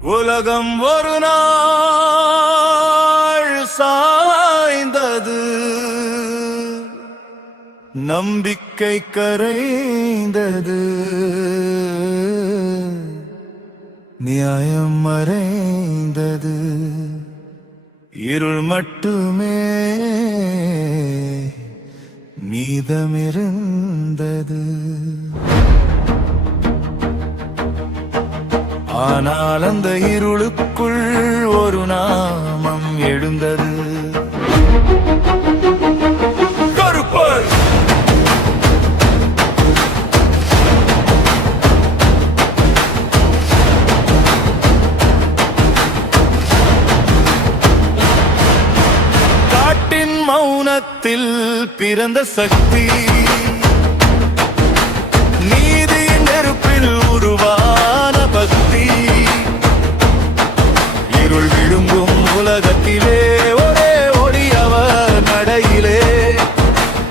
உலகம் ஒரு நாள் சாய்ந்தது, நம்பிக்கை கரைந்தது, நியாயம் மறைந்தது, இருள் மட்டுமே மீதமிருந்தது. ஆனால் அந்த இருளுக்குள் ஒரு நாமம் எழுந்தது. கருப்பர். காட்டின் மௌனத்தில் பிறந்த சக்தி, நீதியின் நெருப்பில் உருவான பக்தி. இருள் விழுங்கும் உலகத்திலே ஒரே ஒளி அவர் நடையிலே.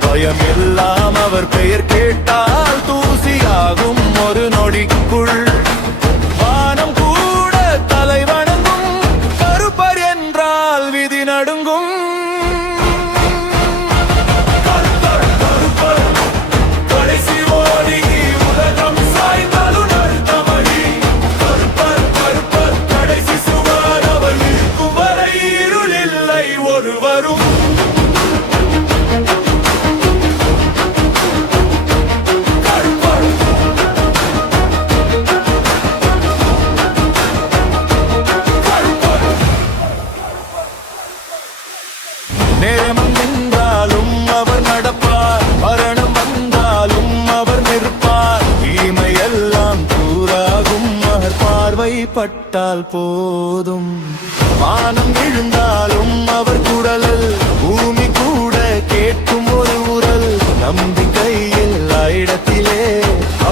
பயம் எல்லாம் அவர் பெயர் கேட்டால் தூசியாகும் ஒரு நொடிக்குள். வானம் கூட தலை வணங்கும், கருப்பர் என்றால் விதி நடுங்கும். நேரம் நின்றாலும் அவர் நடப்பார், மரணம் வந்தாலும் அவர் நிற்பார். தீமையெல்லாம் தூராகும், அவர் பார்வை பட்டால் போதும். வானம் விழுந்தாலும் அவர் குரல், பூமி கூட கேட்கும் ஒரு உரல். நம்பிக்கையில் இடத்திலே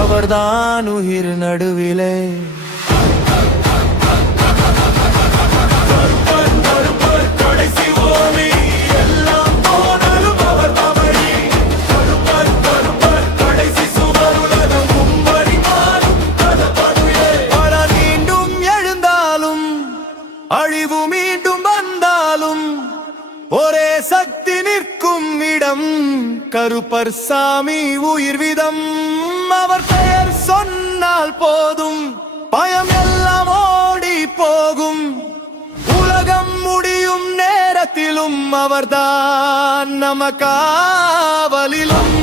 அவர்தான் உயிர் நடுவிலே. அழிவு மீண்டும் வந்தாலும் ஒரே சக்தி நிற்கும் இடம் கருப்பர் சாமி உயிர் விதம். அவர் பெயர் சொன்னால் போதும், பயம் எல்லாம் ஓடி போகும். உலகம் முடியும் நேரத்திலும் அவர்தான் நமக்காவலிலும்.